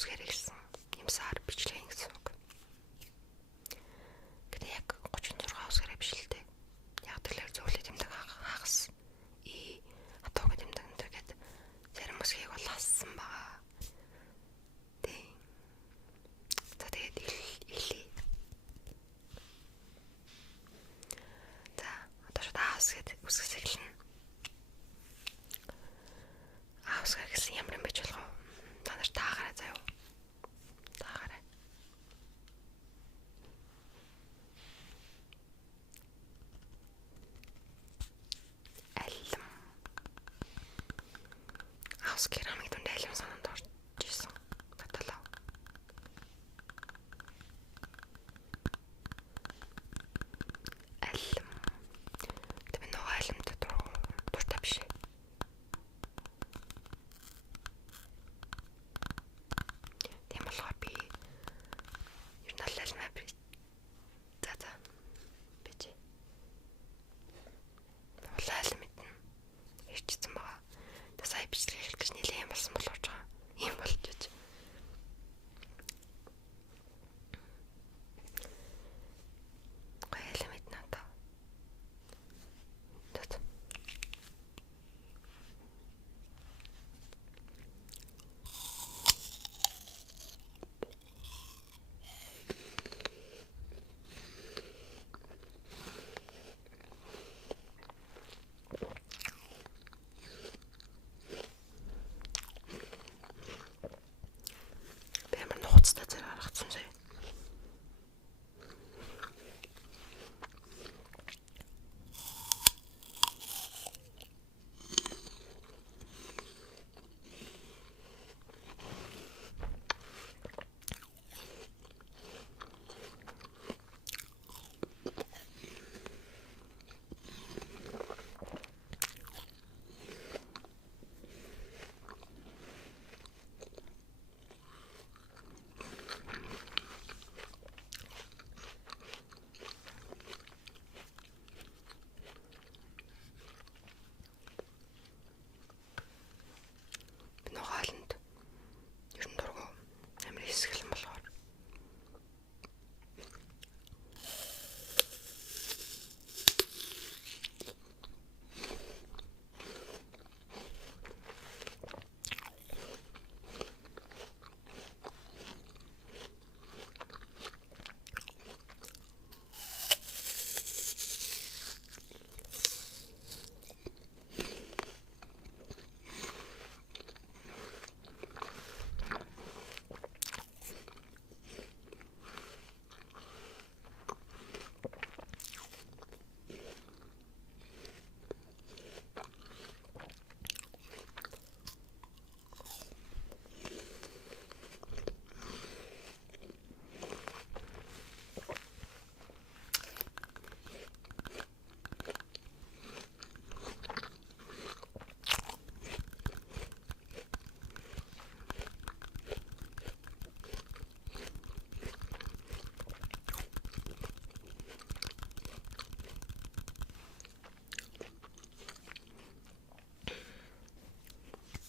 үсгээр хэлсэн юм сар бичлэг гэсэн үг. Гэтэ яг 36 үсгээрээ биш л дээ. Яг тэгэхээр зөвлөд тэмдэг хагас хатууг тэмдэг энэ гэдэг зарим үсгийг бол хассан байгаа. Тэг. За тэгээд илий. За одоо шууд үсгээс эхэлнэ. Үсгээр гэсэн ямар юм байж болох вэ? Та нар таагараа заяа. Таагараа. Алим. Үсгээр хамгийн түнд алим санаанд орж ирсэн. Баталаа. Алим. Тэвэн нөгөө алимд дуртай биш. Тийм болохоор би ер нь алимаа би за бич. Улаал мэднэ. Ирчихсэн байгаа. Тэ сая бичлэг хийх гэж нэлээд юм болсон боловч байгаа. Ийм болж байж. Гоёл мэднэ одоо. Тэт. Бэмэр нууцтай зэрэг харагдсан сая. Нугааланд ер нь дургу амар хэсгэлэн болохоор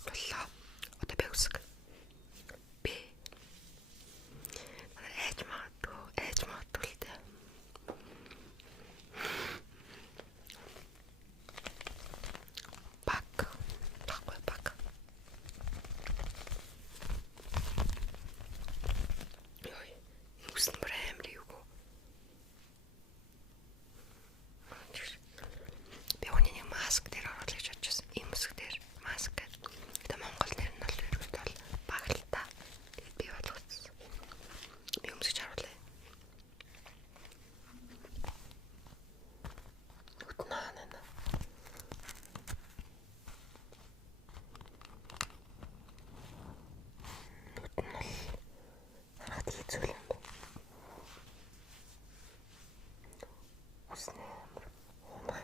боллоо. Одоо би үсэг. Би. Ээж магадгүй л дээ. Баг. Баггүй баг. Йой. Үсэн бүр амар юу. Би өнөө нэг маск дээр оруулах гэж бодож байсан. Ийм үсэг дээр маск гэдэг. Тэ Монгол нэр нь бол ерөөд бол баг л та. Би болгоцсон. Би өмсөж харуулъя. Утнаа. Хараад хийцүүл юм. Уснаа. Хумаа.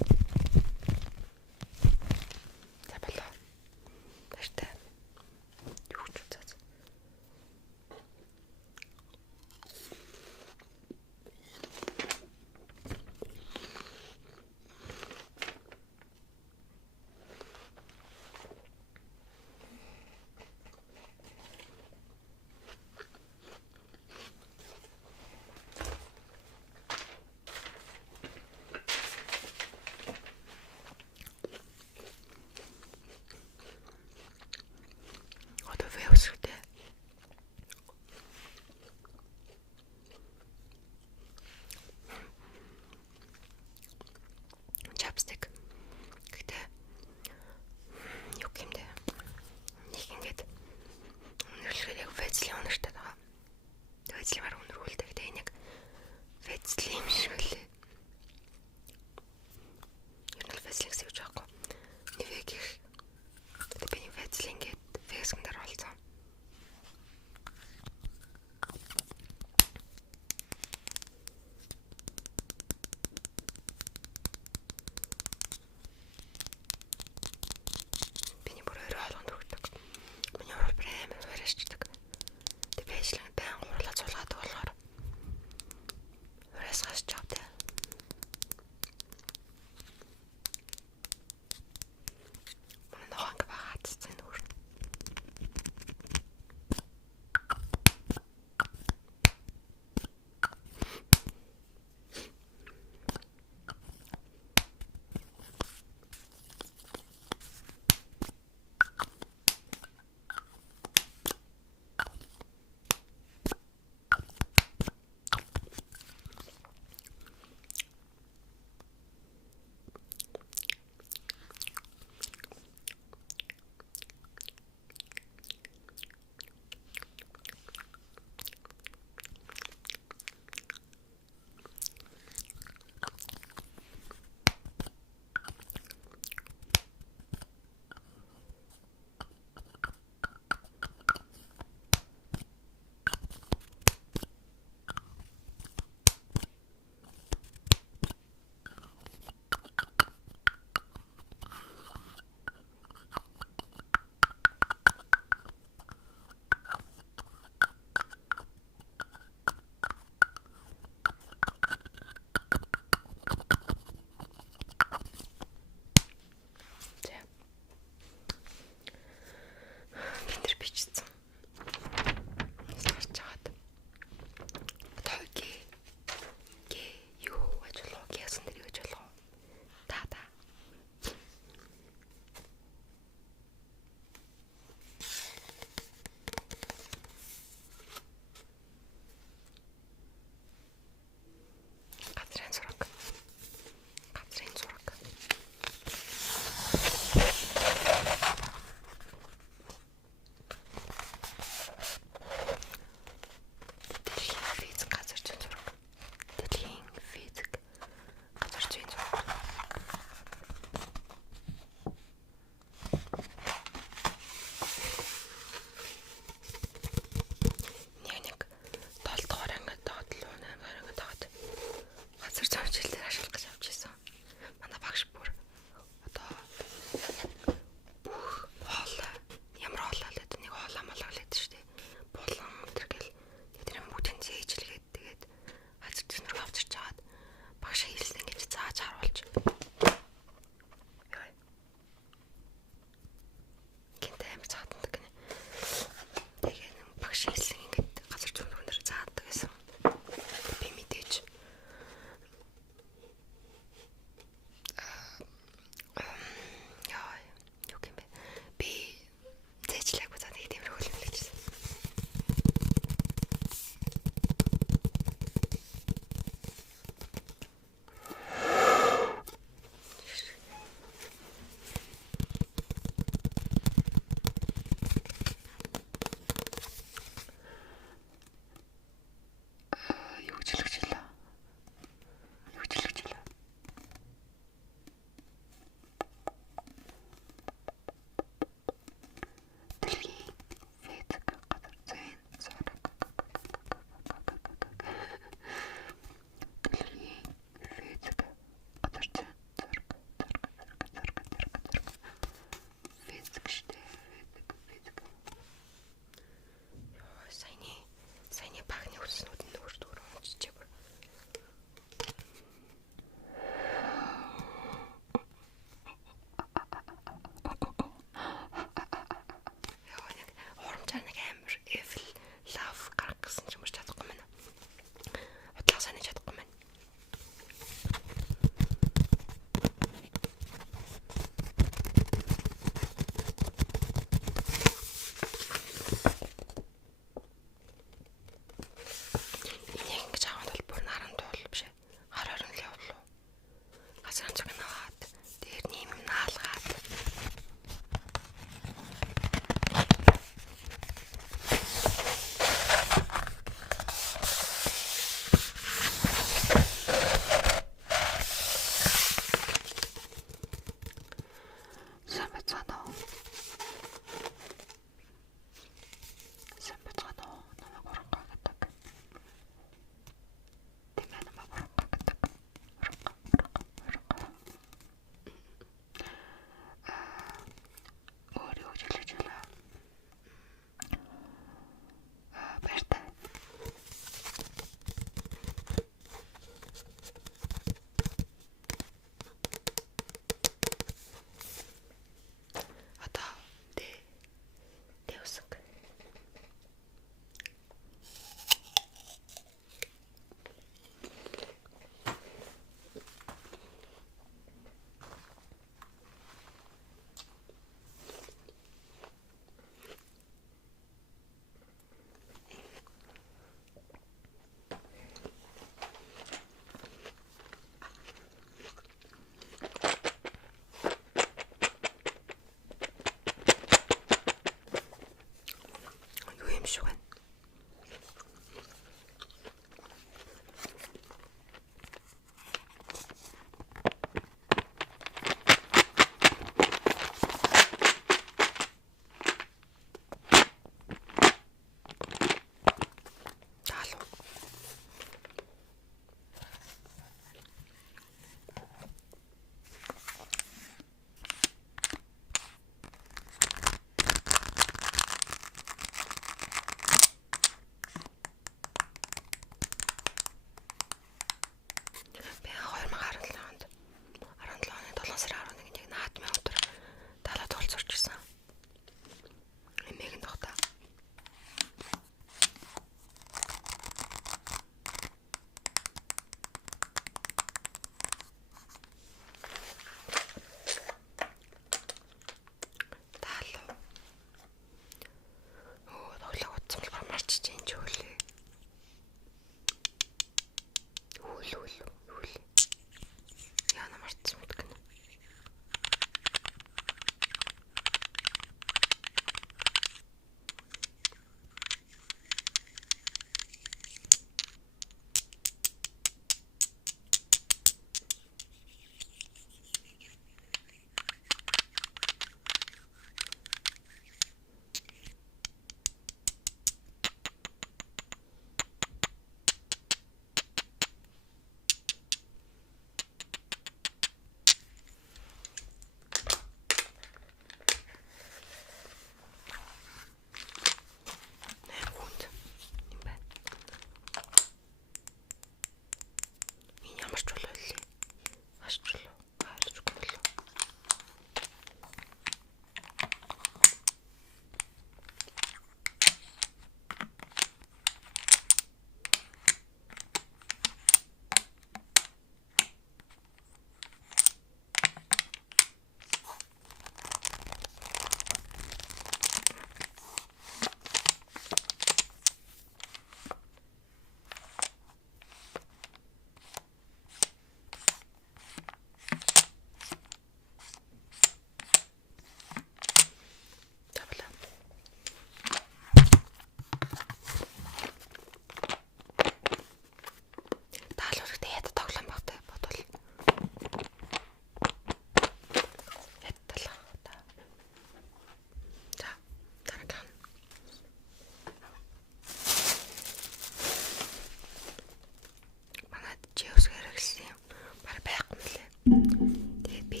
Тэгээд би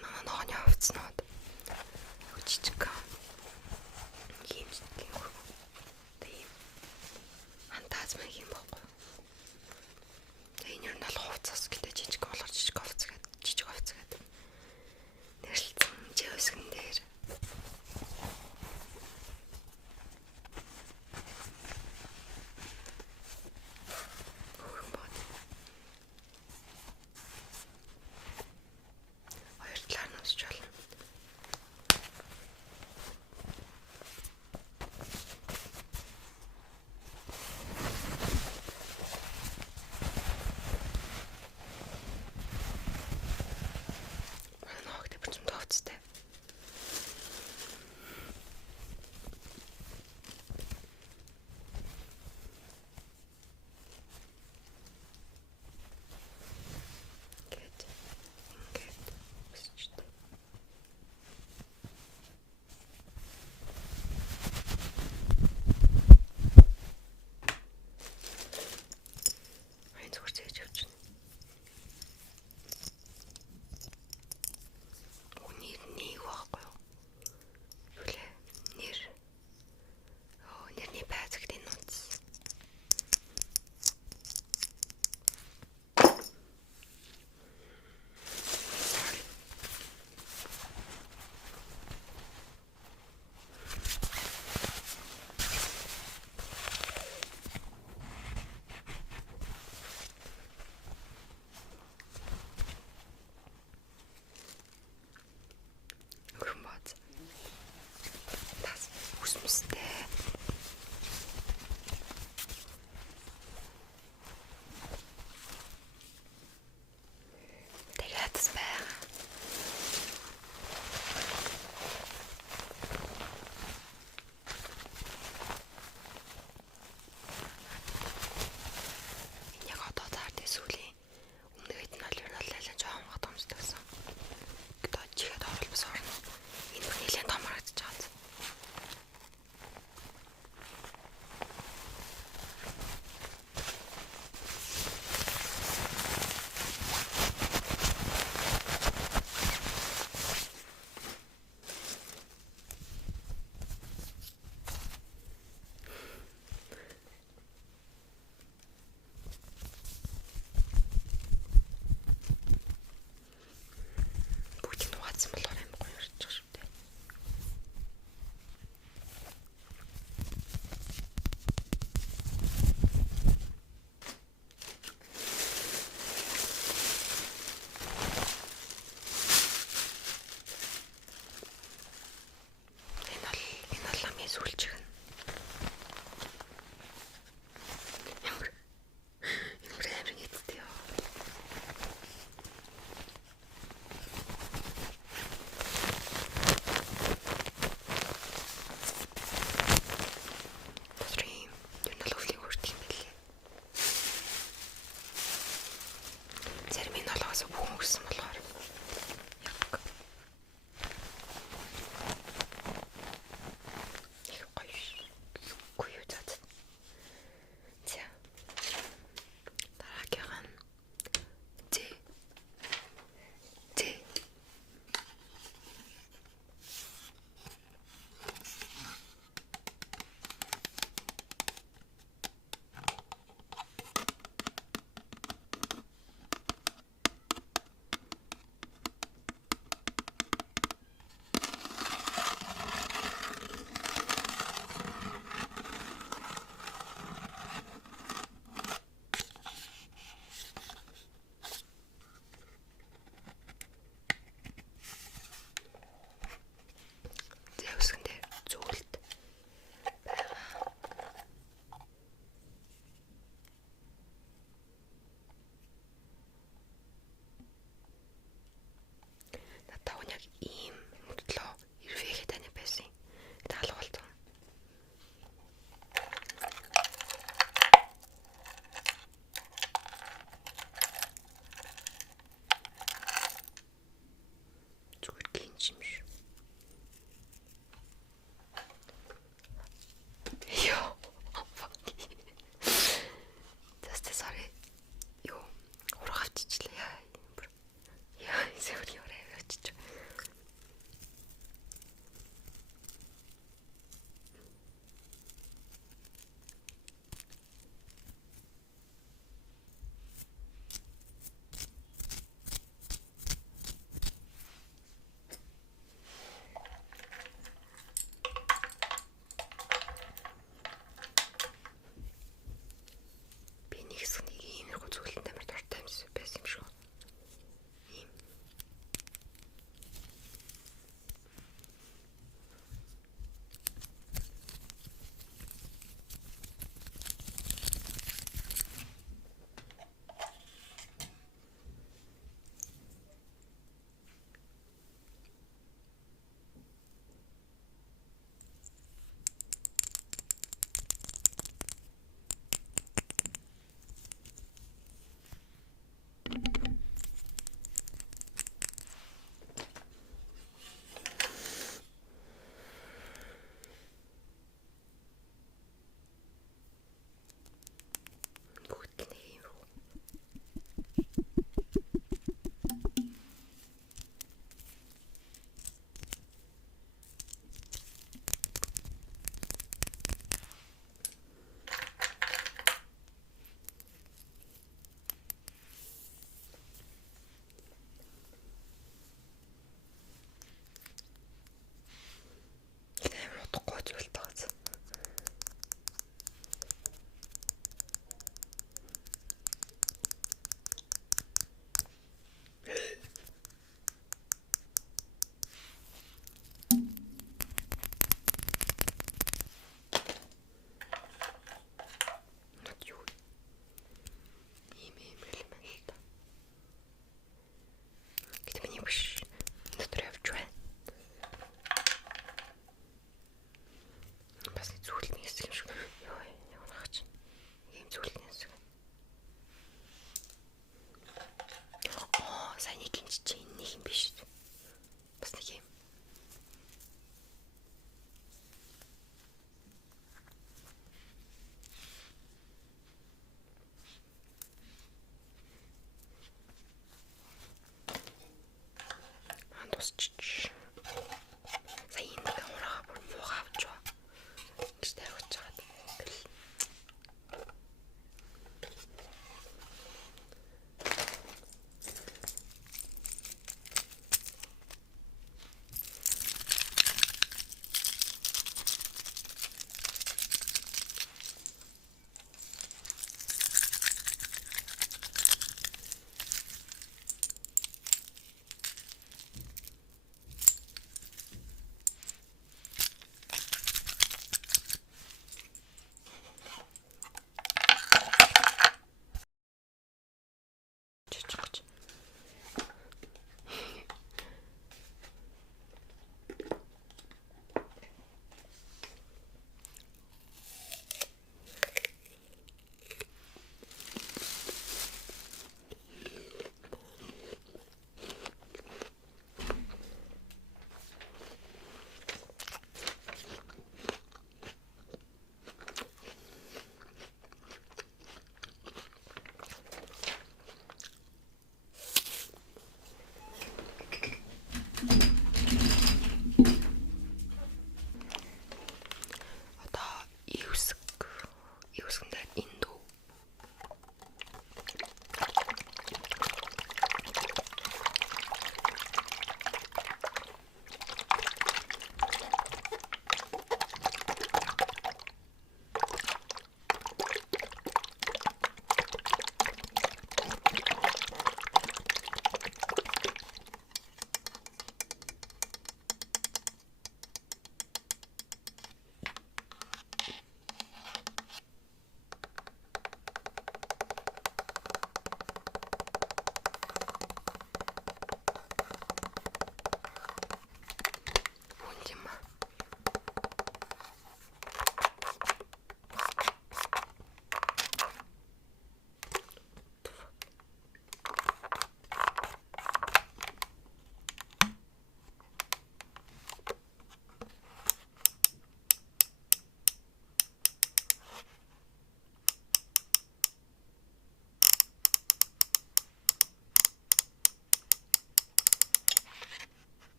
манай нохны хувцснууд жижиг юм тийм хантаас маяг юм баггүй. Тэгээ энэ юу нь бол хувцас гэдэг жижиг болохоор жижиг хувцас гэдэг нэрлэлсэн жиосгэн дээр хоёр талаар нь усч болно.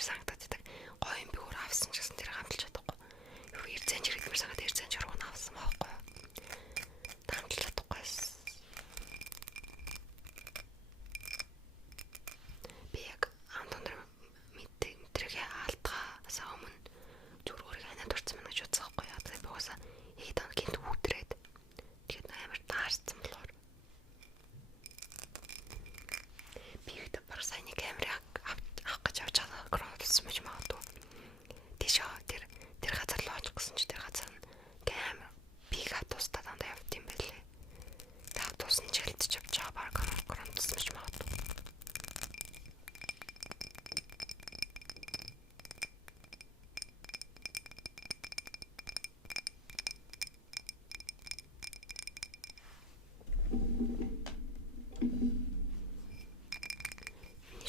идмэр санагдаад байдаг. Гоё юм би өөр авсан ч гэсэн тэр хамталж чадахгүй. Юу эрдэнэ жир идмэр санагдаад эрдэнэ жир руу авсан байхгүй. Хамталж чадахгүй. Би яг амтондөр мэдрэгээ алдгаасаа өмнө зүгээр өөрийг ханаад орсон мэн гэж бодсон байхгүй. Яг би уусаа хэд гинт хүүтрээд тэгээд амар таарсан болохоор би ихтэй баг сайн камерыг авах гэж явж байгаа гролсон мэж магадгүй. Тийшээ тэр газар руу очих гэсэн чи тэр газар нь камер биг автобустай дандаа явд юм байлээ. Тэгээд автобус нь чиглэж явж байгаа баг гролсон мэж магадгүй.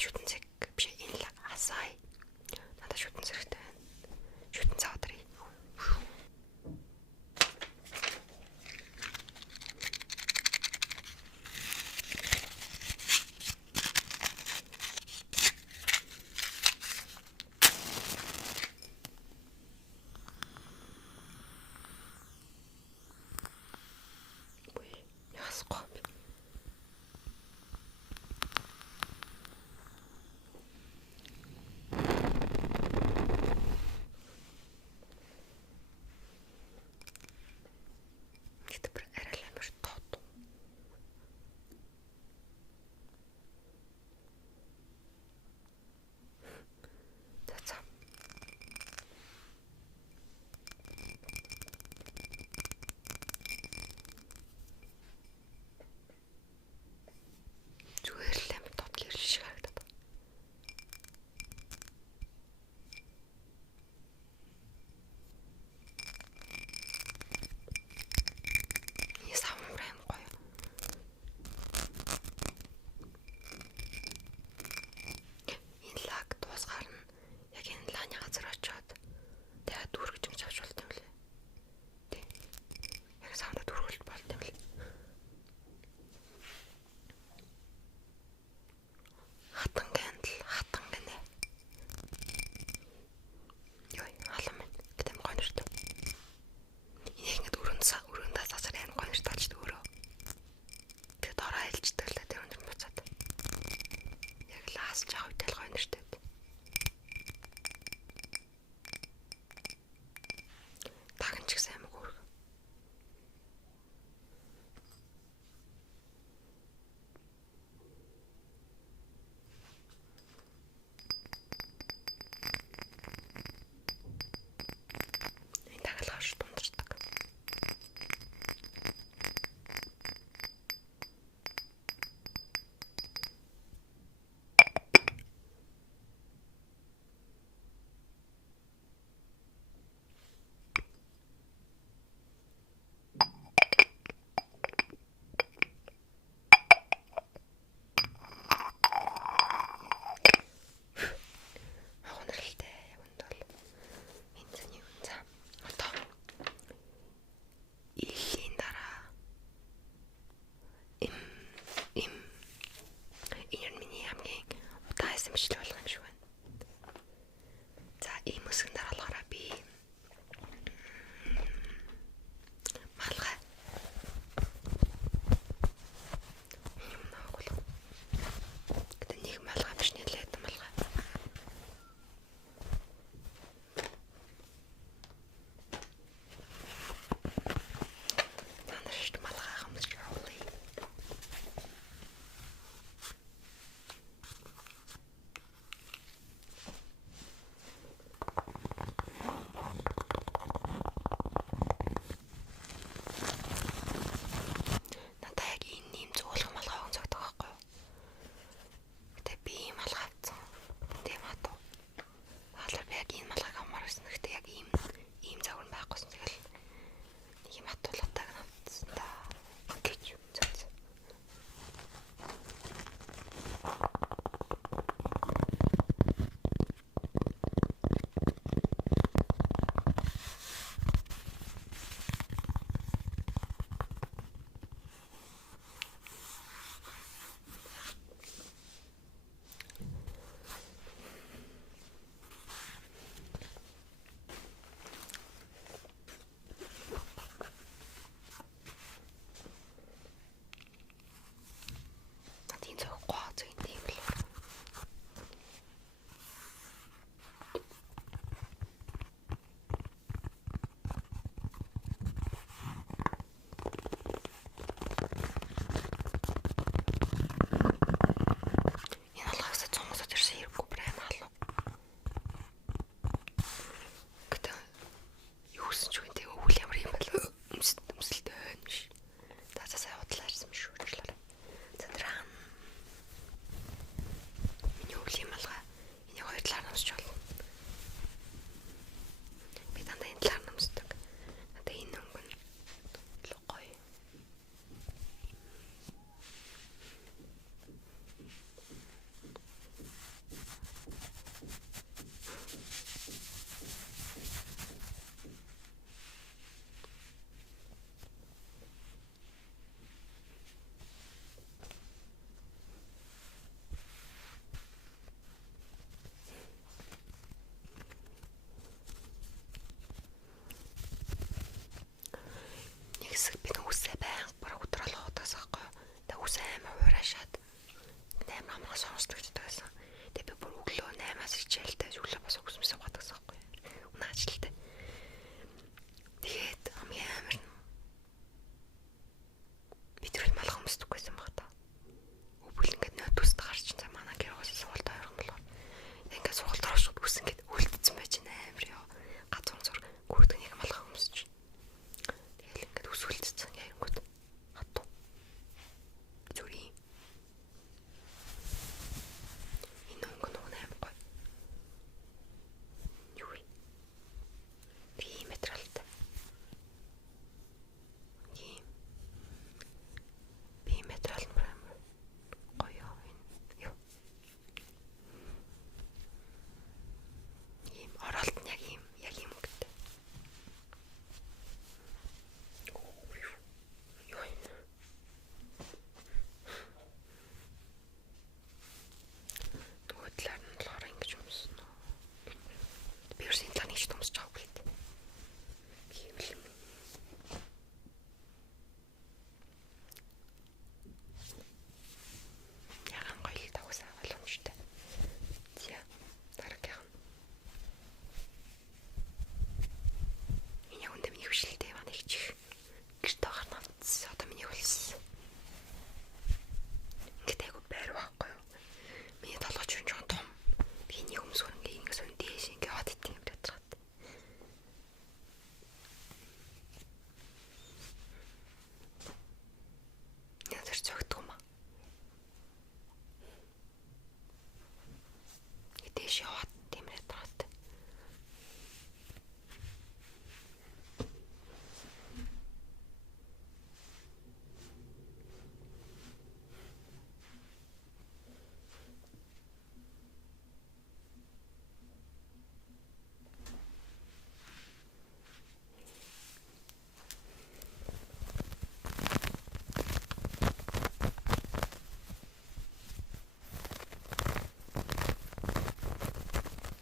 Шүтэн цэг биш энэ л асай. Надад шүтэн зэрэгтэй байна. Шүтэн цаадрыг. Ясгүй. хэсэг би нүсээ байнга бараг өдөр алгадагс аахгүй. Тэг үс амар хуурашаад 8 амгаас сонсдогддог байсан. Тэг би бүр өглөө 8-аас хичээлтэй өглөө бас өсмөсөө гадагс аахгүй. Унаа ажилтай. Тэгээд хамгийн амар бид тэр малх өмсдөггүйсэн баг та. Өвөл ингээд нөтөст гарч цаа манай гэр уус суулт ойрхон болохоор. Ингээд суулт оршууд үс ингээд үлдсэн байж амар ёо. Газар зур гүрдэг нэг малх өмсч. Тэгэл ингээд үс үлдсэн ярингууд хатуу. Зүри. Энэ өнгө нуун амар гоё. Юу вэ? Би метралтай. Би метрал мөр гоё энэ юу. Ийм оролт нь яг ийм өнгөтэй. Юу юм. Төгөөдлөр нь болохоор ингэж өмсөн нөө. Би ерөөсөө таны ч өмсөж авах гээд. Кивэл яхан гоё л тавсаа боломжтой. За дараагийн. Энэ яг үндэ миний хвшилтэй байна их чих. Гэрт байгаа навц одоо миний хөлс. Ингээд айгу байр байхгүй юу? Миний толгой ч жоохон том. Би нэг өмсгөр ингээд сон дээш ингээд хот итэн юм дотраад. Яг тэр цогтгоо ма. Дээш яваад тиймрээ траад.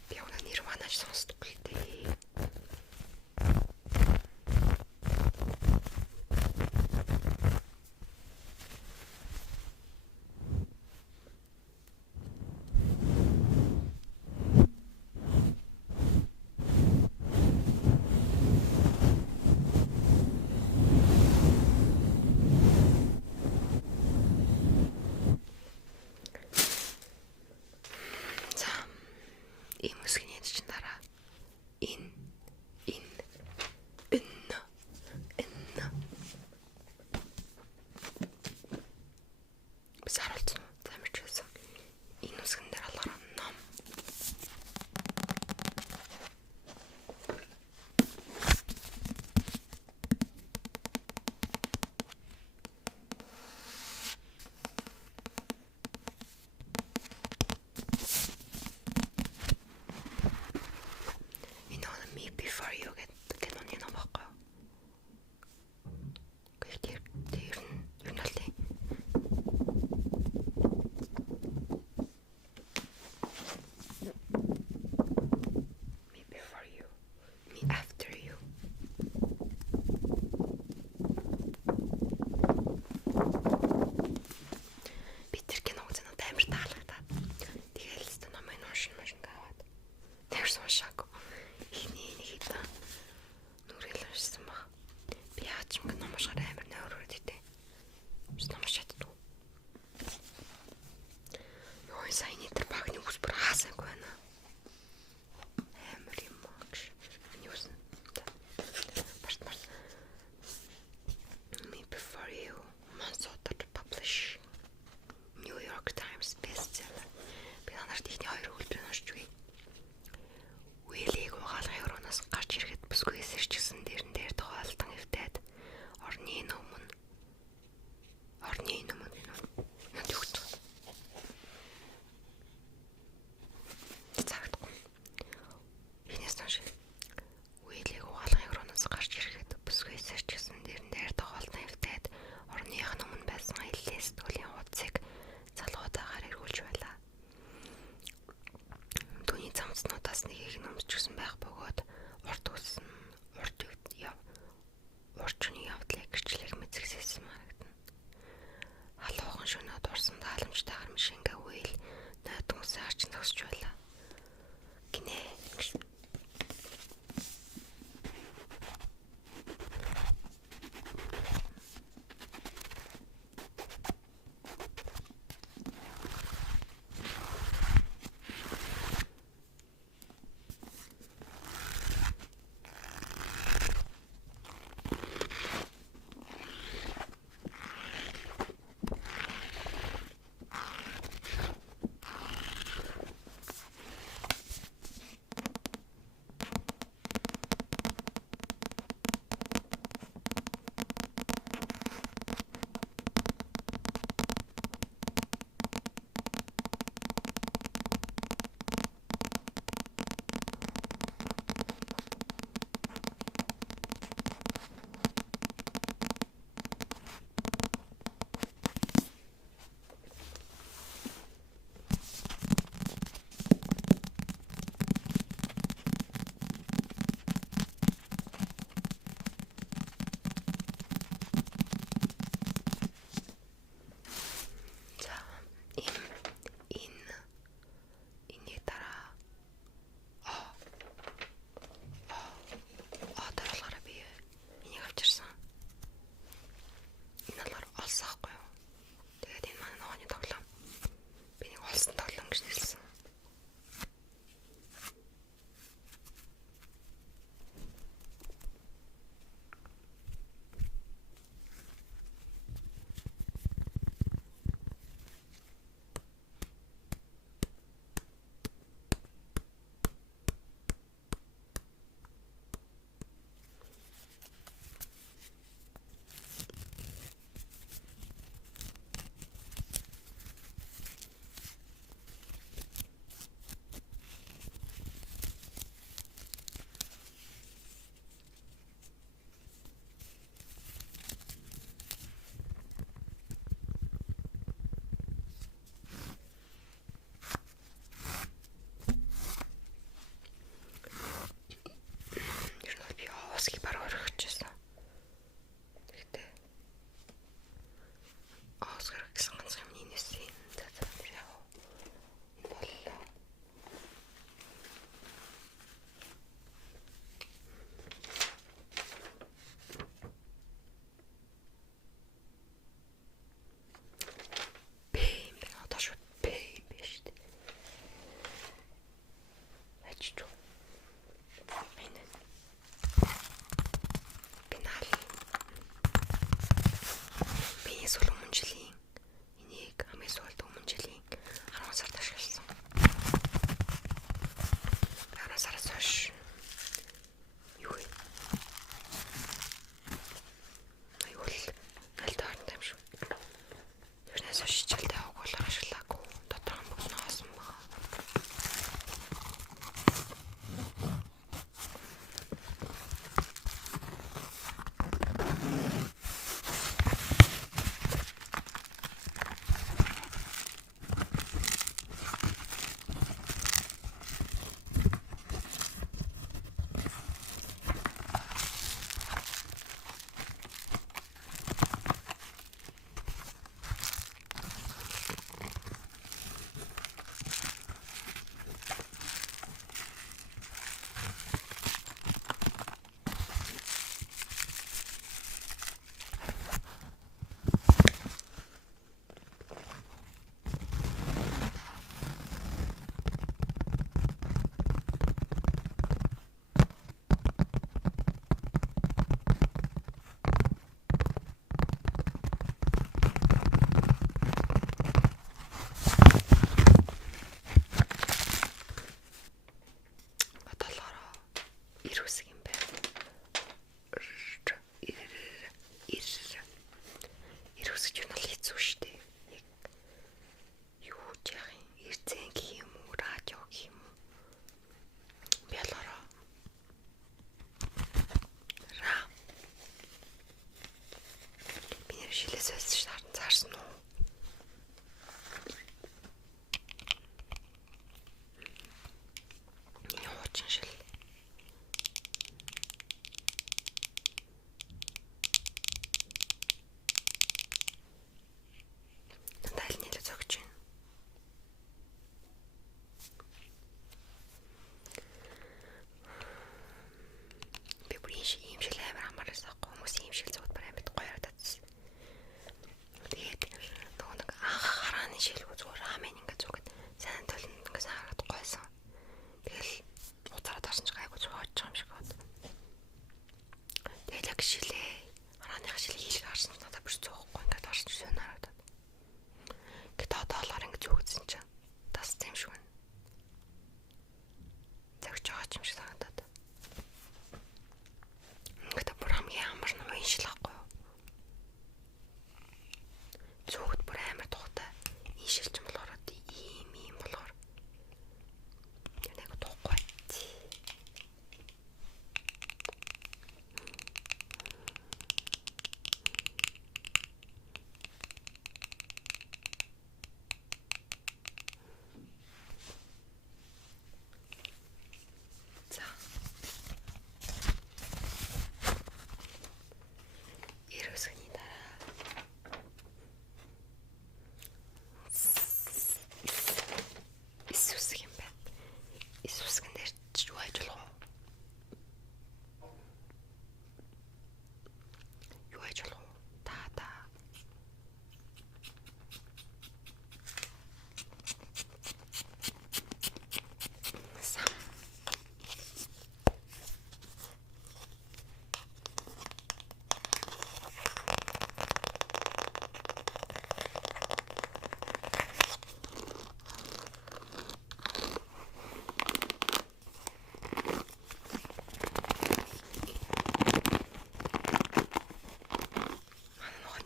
Би яг нирванаж сонсдог л дээ. За. Ийм үсгний чинь дараа. Энэ Бисаар болсон. Замирч байсан. Энэ үсгэн дээр алгаар ном. Энэ он Me Before You гэдэг оны ном баггүй. Гэхдээ тэр нь юу нэлээ. Me Before You, Me After You. Би тэр киног үзэн амар таалагдаад. Тэгэл л ном уншин гаваад. Тэр суушаагүй. Ихний нэг хитаа нүрэл уншсан баг. Би яаж юм ном уншихаар амар нойроод итэй. Биш ном уншаадгүй. Йоо сайн тэр багны үс бүр хаасаагүй байна. Амар юм багш. Ньюс. Барт. Me Before You, Monsoda Publish. New York Times bestseller. Би нарт ихний хоёр хөлбөрийг уншиж үгүй. Уилийг угаалгын евроноос гарч ирэхэд бүсгүй эсэрчсэн дээрэн дээр тохиолдсон эвтээд орны өмнө югт. Цагтгүй. Эхнээс тань Уилийг угаалгын евроноос гарч ирэхэд бүсгүй эсэрчсэн дээрэн дээр тохиолдсон эвтээд орных нь өмнө байсан аяллаа сэтгүүлийн хуудсыг залгуудаагаар эргүүлж байлаа. Түүний замцнуудаас нэгийг нөмсчихсэн байх бөгөөд урт Урчны явдлыг гэрчлэх мэдрэгсэлсэн харагдана. Халуухан шөнөд урсан тааламжтай хармшингээ үйл найдгуусаа арч зогсож байлаа. Гинэ. Усыг баруун өргөжчихсэн. Тэгтээ Оскар гэсэн ганц юм нээсэн. За яа. Боллоо. Бэм одоо шууд бэм биш үү? Ачиж. Эсвэл өмнө жилийн энийг хамгийн сүүлд өмнө жилийн 10 сард ашигласан. 10 сараас хойш юу вэ? Аюул аль таарна юм шүү. Тэрнээс хойш хичээлдээ авахгүй ашиглаагүй. Доторх юм бүгд ноосон байгаа. тас үсгэн дээр ч юу ажиллах вэ? Юу ажиллах вэ? Та сам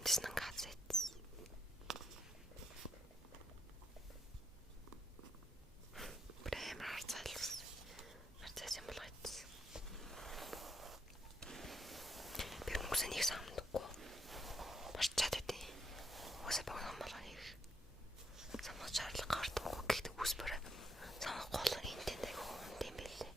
Дэснэн газэц. Брэм харцаалс. Харцаас юм болгоц. Би мөнгөс нэг самдаггүй. Марчаад үдээ. Уусаа багнаа малгай. Самгаж шаардлага гардаггүй. Гэхдээ үс бүрээ. Самгах гол энтэнд айгүй хүнд юм билээ.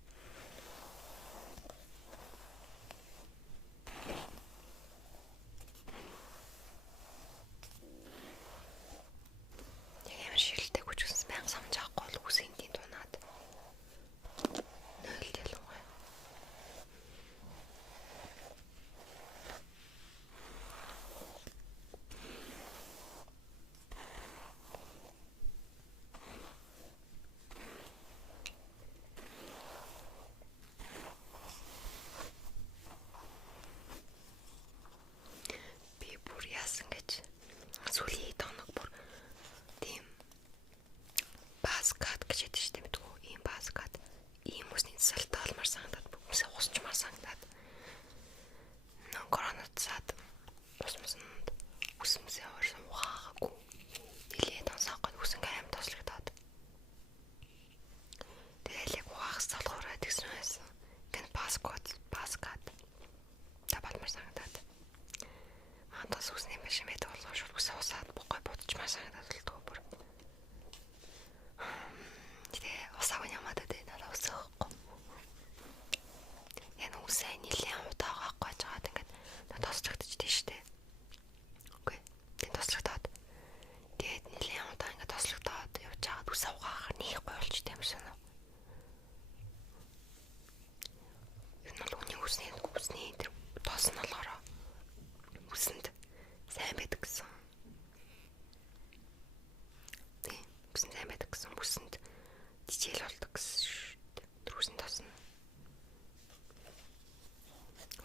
Шилдэг учраас мянга самж авахгүй бол үс энтийн дунаад. Нойлд ялангуяа. Би бүр яасан гэж сүүлийн тоног бүр тийм баскат гэж яддаг шүү дээ мэдгүй. Ийм баскат ийм үсний салтаалмар санагдаад бүмсээ хусчмаар санагдаад. Коронавирус цаад усмсанд үсмсээ орсон ухаагагүй. Нилээд онсоохгүй үсэн аим тослогдоод. Тэгэл яг ухаагаас залхуураад гэсэн байсан. Гэн баскат табалмар санагдаад. Тос үсний биш юм байдаг болоо шууд үсээ усаад бугай будчмаар санагдаад болтгоо бүр. Тэгээ усааг ямаад дээ надад усаахгүй. Яг үсээ нилээн удаагаахгүй жаад ингээд тослогдчихдээ штэ. Окей. Тэгээ тослогдоод тэгээд нилээн удаа ингээд тослогдоод явж байгаад үсээ угаахаар нэг гойлчтой юм шиг. Энэ л үний үсний тэр тоснолоороо үсэнд сайн байдаг гэсэн. Тийм, үсэнд сайн байдаг гэсэн. Үсэнд жижигэл болдог гэсэн шүү дээ. Тэр үсэнд тосно.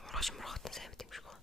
Урагш мөрөхтөн сайн байдаг юм шиг байна.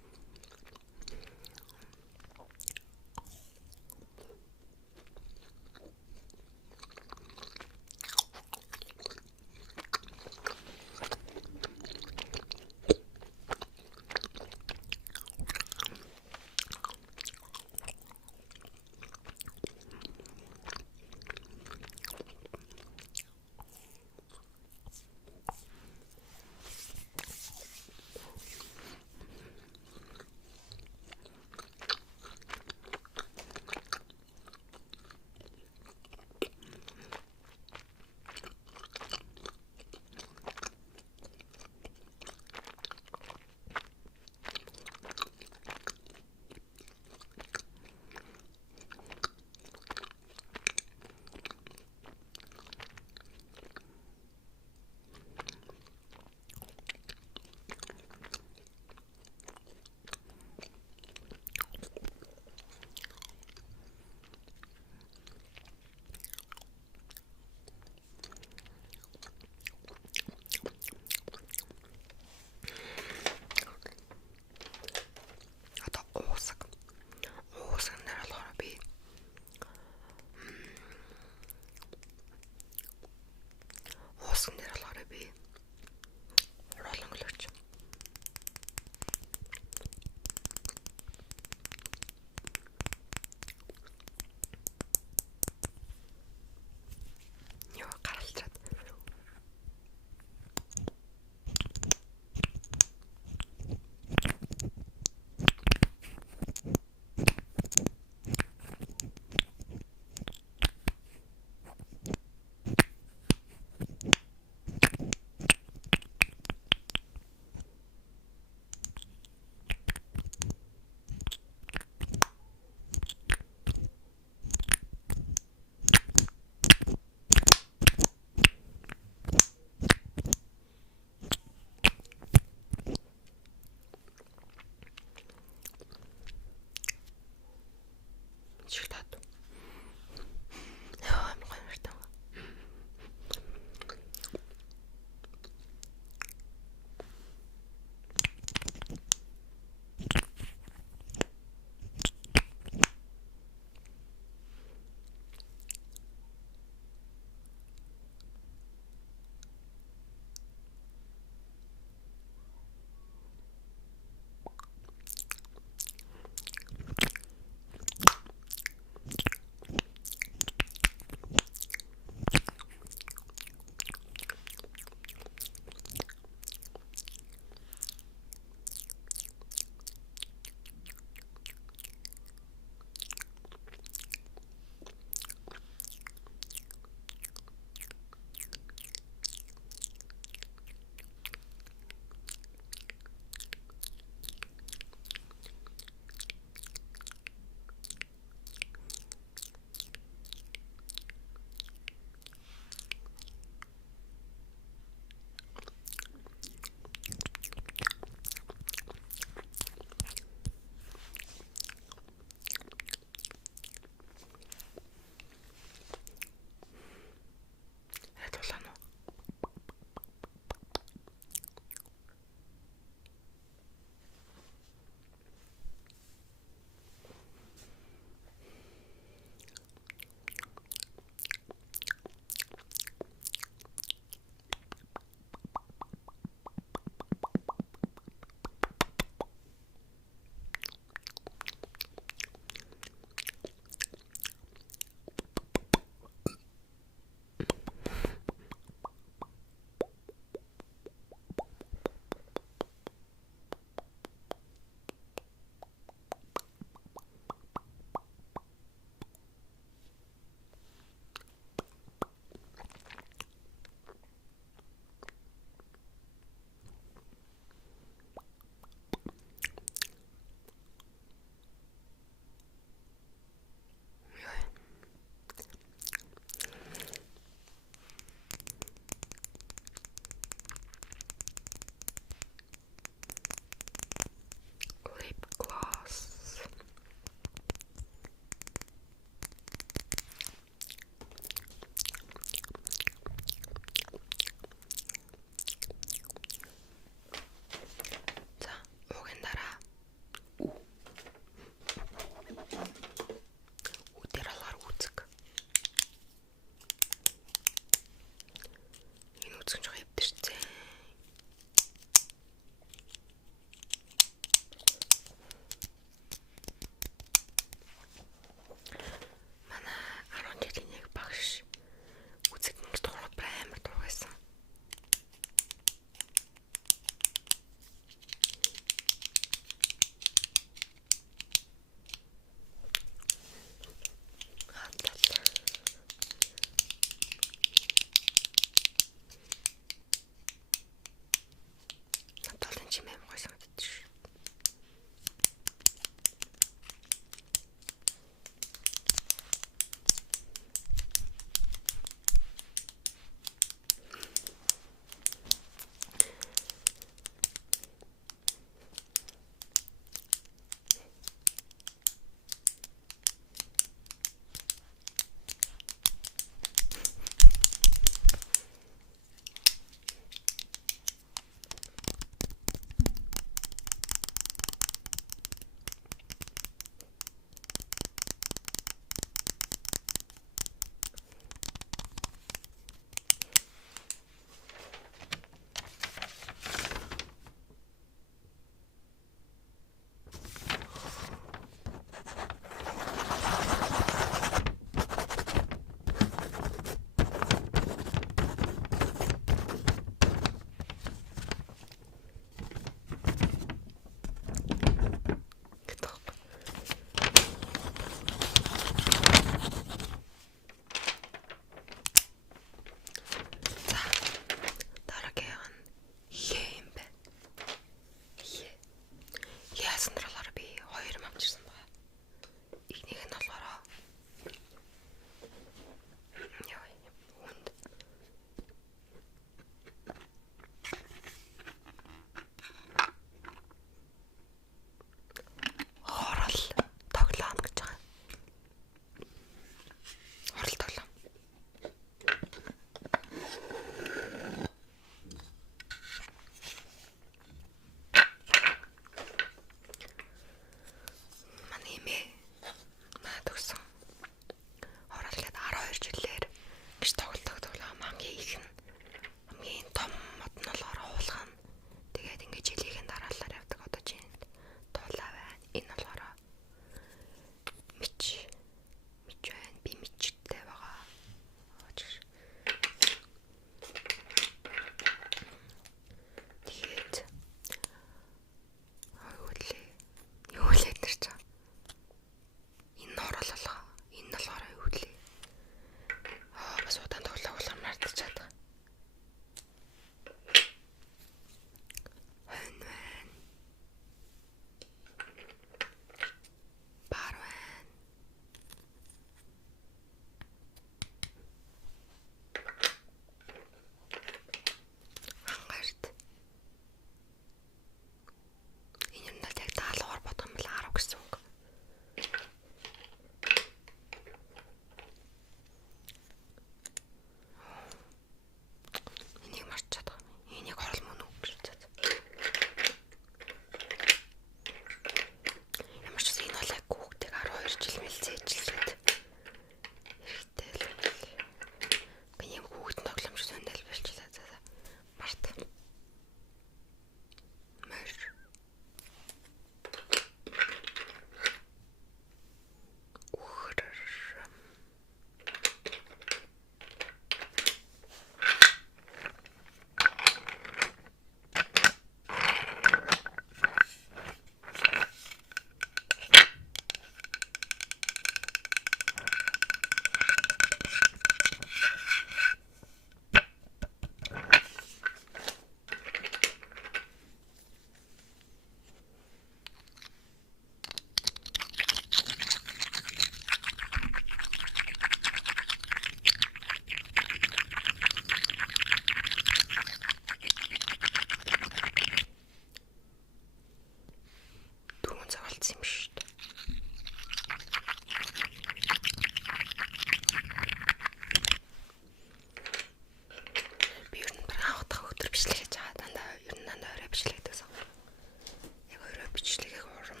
бичлэгийг урам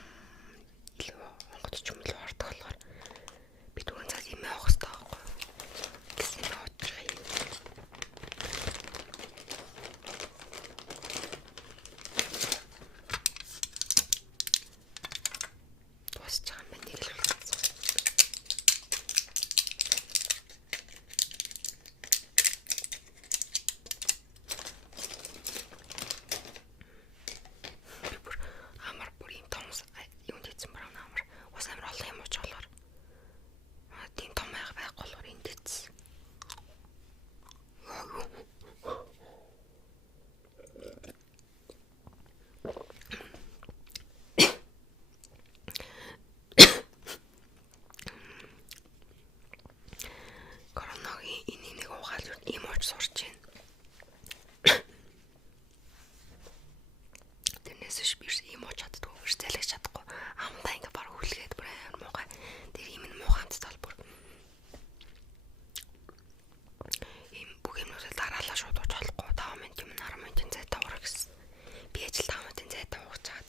илүү онгод ч юм илүү ордог болохоор би түрүүн цаас имээ авах хэрэгтэй байхгүй гэсэн юм бодчих юм. Дуусч байгаа юм байна нэг л үлдсэн. Сурч байна. Тэрнээс биш ийм ууч чаддгүй, биш залгиж чадахгүй. Амдаа ингээ баг хүлгээд бүр амар муухай. Тэр ийм нь муухай амттай бол бүр ийм бүх юмнуудыг дараалал шууд ууч болохгүй. 5 минут юм 10 минутын зайтай уурах гэсэн. Би ажил 5 минутын зайтай ууж чаад.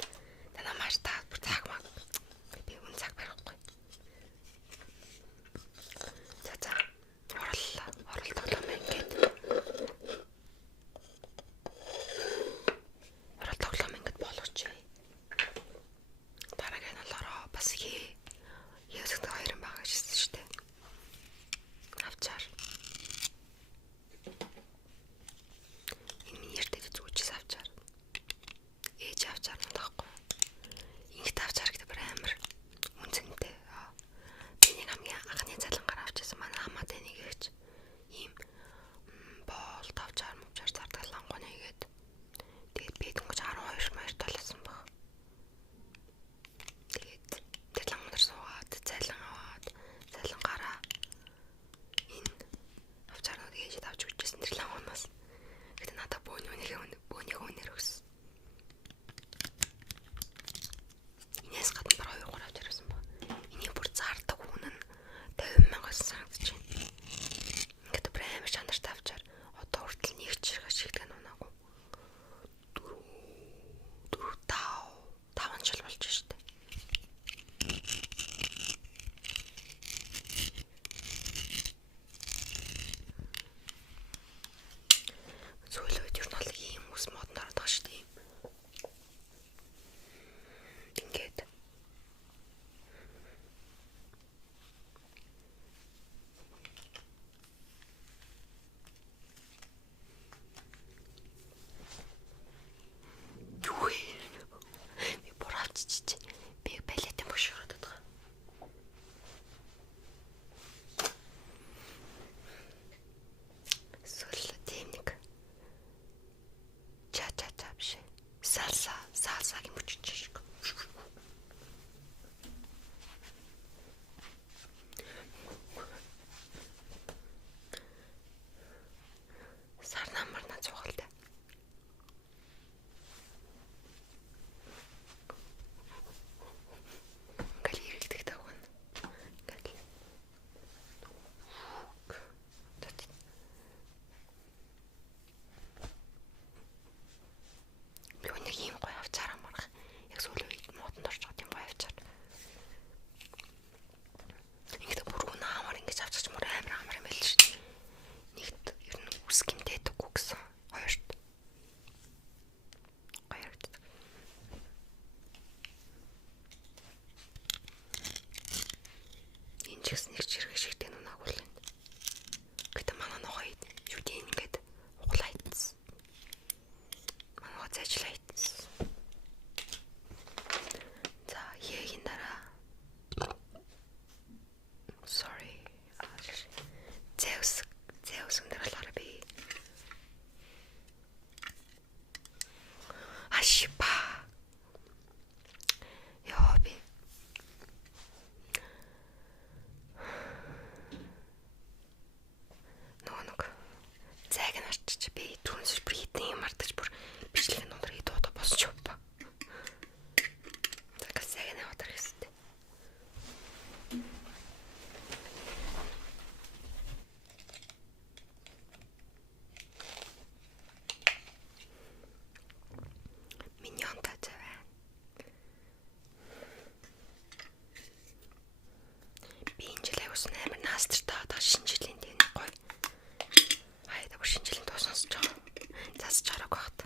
Танаа маш таа бүр цаг маа. Би үн цаг барихгүй. За оролдоглоо мэн гээд. Чигс нэг чирэг шигтэй нүн агуулна. Гэтэ манай нохой юу тийм ингээд углаа идсэн. Манай зайчлаа идсэн. За яагийн дараа. Sorry. Zeus өндөрлөөр би. Ашиба. Яа би. хасч хараагүй хат.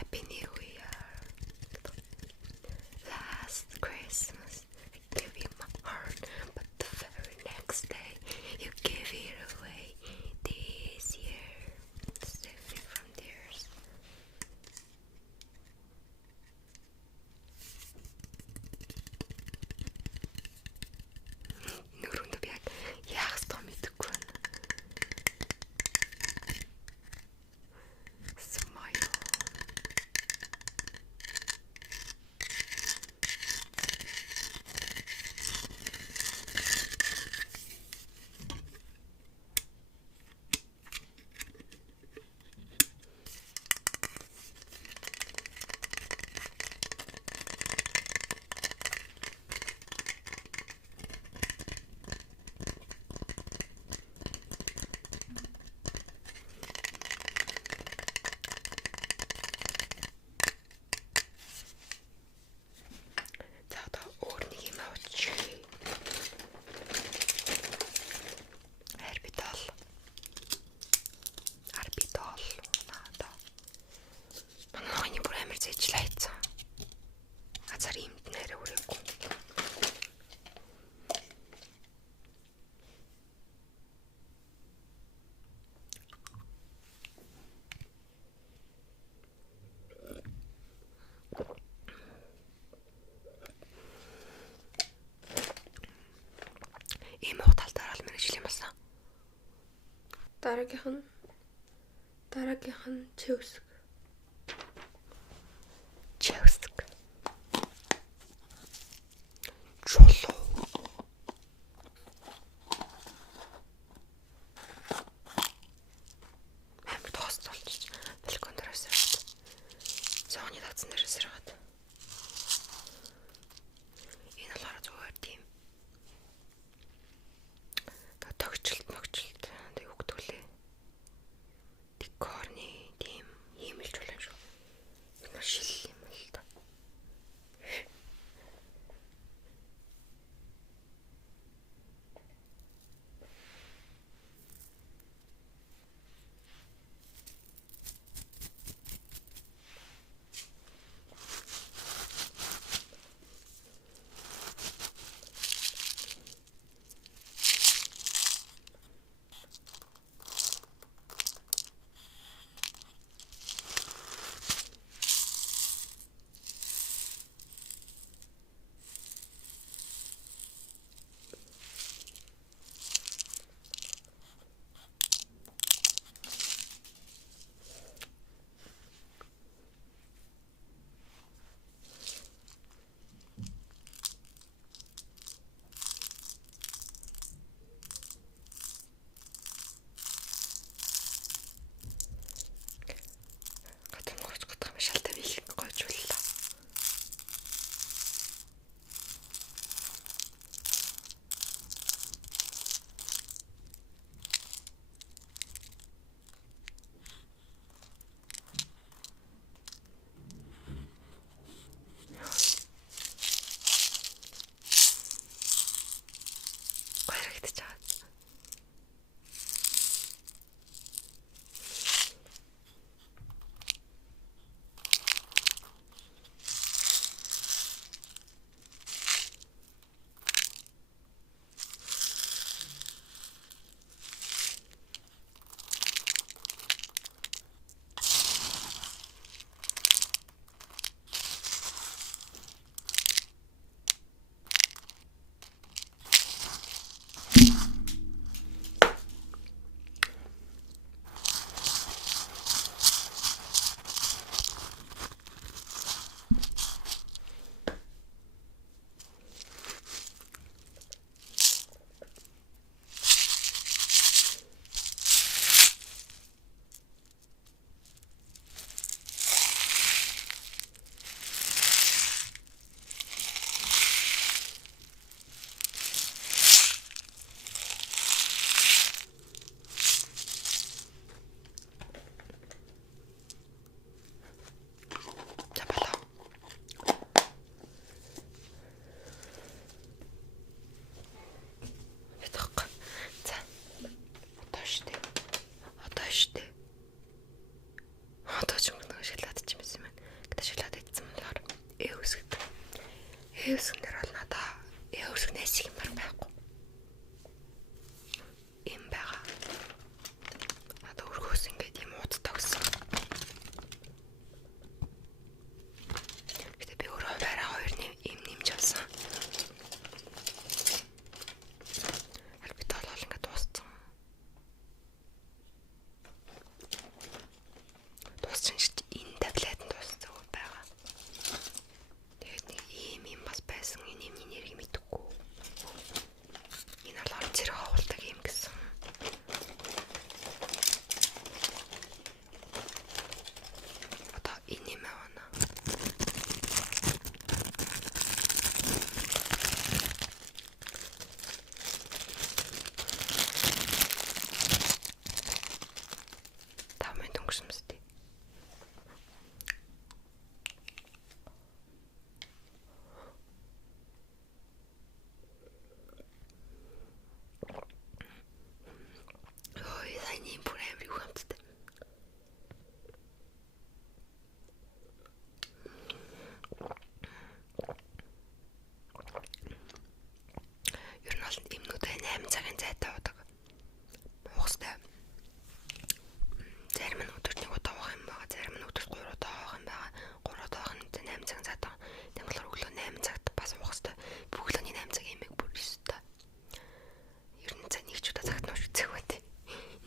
Happy New Year. Last Christmas I gave you my heart, but the very next day you gave it away. This year save me from tears. Нүрүүнд би яах ёстой мэдэхгүй байна. Smile. Ийм утгаалтай л мэрэгжил юм байна. Дараагийнх нь Чевск. Чулуу. Амар тост болчих. Балкон дээрээс ирээд. Зооны татсан дээрээс ирээд. Энэ болохоор зүгээр тийм. Тогтчлт тэг өгдөлээ. Декорны тийм хиймэлж болно шүү. Энэ шил юм л та. үсгнэр бол надаа үсгнээс юм байхгүй. Им байгаа. Одоо өргөөс ингээд юм ууддаг гэсэн. Гэтэ би өөрөө бараа хоёр им нэмж авсан. Аль би тоолол ингээд дууссан. Дууссан шүү дээ. Энэ таблет нь дууссан байгаа. Тэгээд нэг ийм бас байсан. Энэ юм нэрийг мэдэхгүй. Энэ бол зэрэг хавуулдаг юм гэсэн. Одоо энэ юм аа. Тамын дөнгөсөн мэт. Ой, сайн юм бүр амар юу хамттай. Ер нь бол эмнүүдээ 8 цагийн зайтай удаг. Уухстай. Зарим нь өдөрт нэг удаа уух юм байгаа, зарим нь өдөрт 3 удаа уух юм байгаа. 3 удаа уух нь 8 цагийн зайтай. Тэмглэр өглөө 8 цагт бас уух хэрэгтэй. Бүглөөний 8 цаг имийг бүр өстэй. Ер нь цаг нэг ч удаа цагт нууш үзэх байт.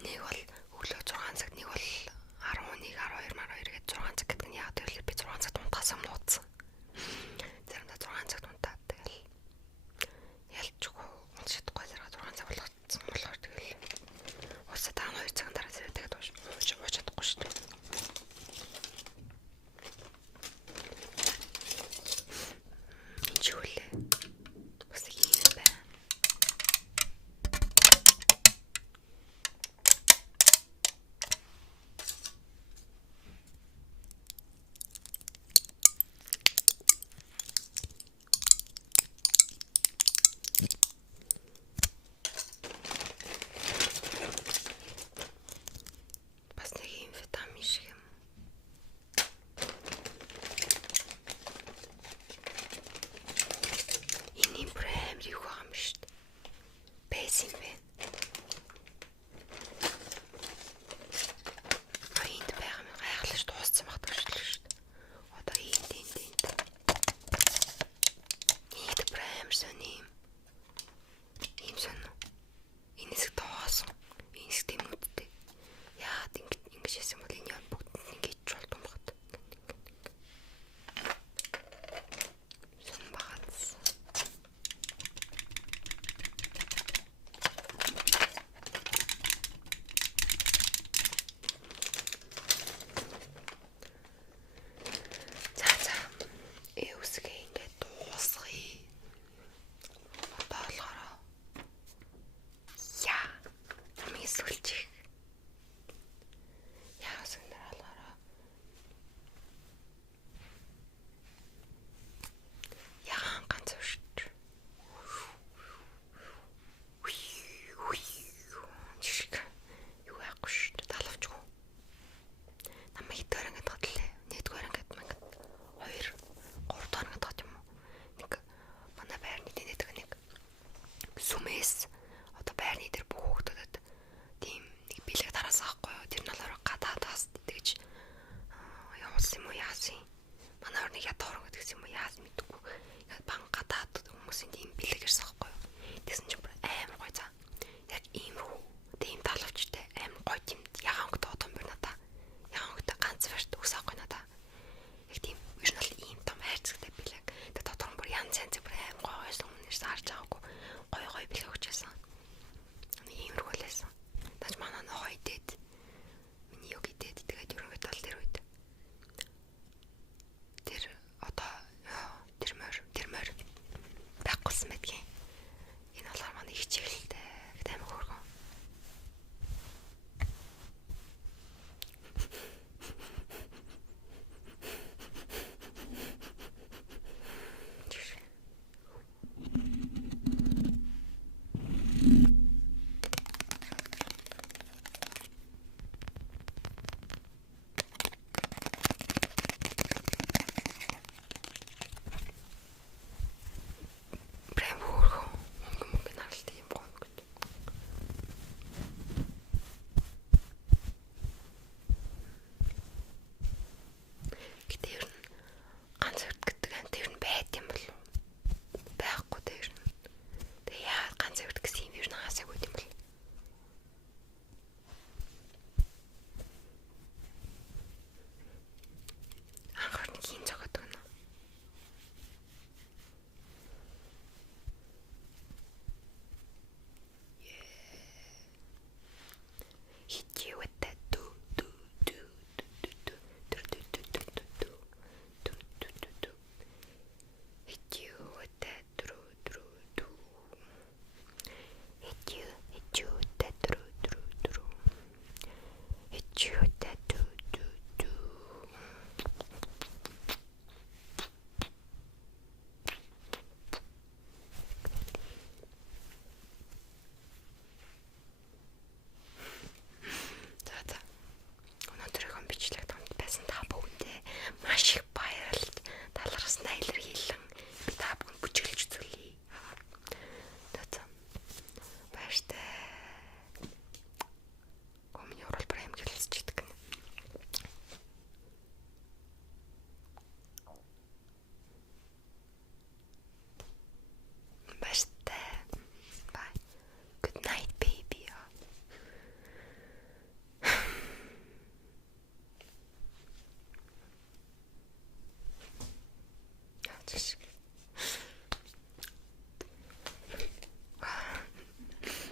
Нэг бол өглөө 6 цаг, нэг бол 11, 12 гээд 6 цаг гэдэг нь яг тэгэхээр би 6 цагт унтахаас өмнө уудсан. Заримдаа 6 цагт унтаад тэгэл ялчгүй уншихгүй зэрэг 6 цаг болгоцсон болохоор тэгэл уусаа таа 2 цагийн дараа зэрэг тэгээд ууж чадахгүй шүү дээ. Энд ч үлээ. Бас ийм бай. Бас нэг юм витамин шиг юм. Энэ бүр амар юу байгаа юм шүү дээ. Бэс юм бэ. Энд байгаа юм гайхалж дууссан багтаж шүү дээ. Одоо энд. Энд бүр амар сони юм. Ийм сони. Энэ хэсэг тоосон. Энэ хэсэг тэмнүүдтэй. Яагаад ингэж яасан бол энэ бүгд ингэж болдсон багт. Сон багц. За. Үсгээ ингээд дуусгая. Одоо болохоор яа. Хамгийн сүлжих. Яа үсгнэр болохоор ягаан ганц шүү. Жишг. Юу яахгүй шүү. Талавчгүй. Намайг хитээр ингээд татлаа. Нэгдүгээр ингээд мангад 2 3 дахь ингээд тат юм уу. Нэг манай байрны тэнэдэг нэг сүмээс одоо байрны дээр бүх хүүхдүүдэд тийм нэг бэлэг тараасан байхгүй юу. Тэр нь болохоор гадаадаас тэгж явуулсан юм уу яасан. Манай орны ятгаар гэдэг юм уу яасан мэдгүй. Яг бан гадаад хүмүүсийн тийм бэлэг ирсэн байхгүй юу. Тэгсэн чинь амар гоё цаа. Яг ийм рүү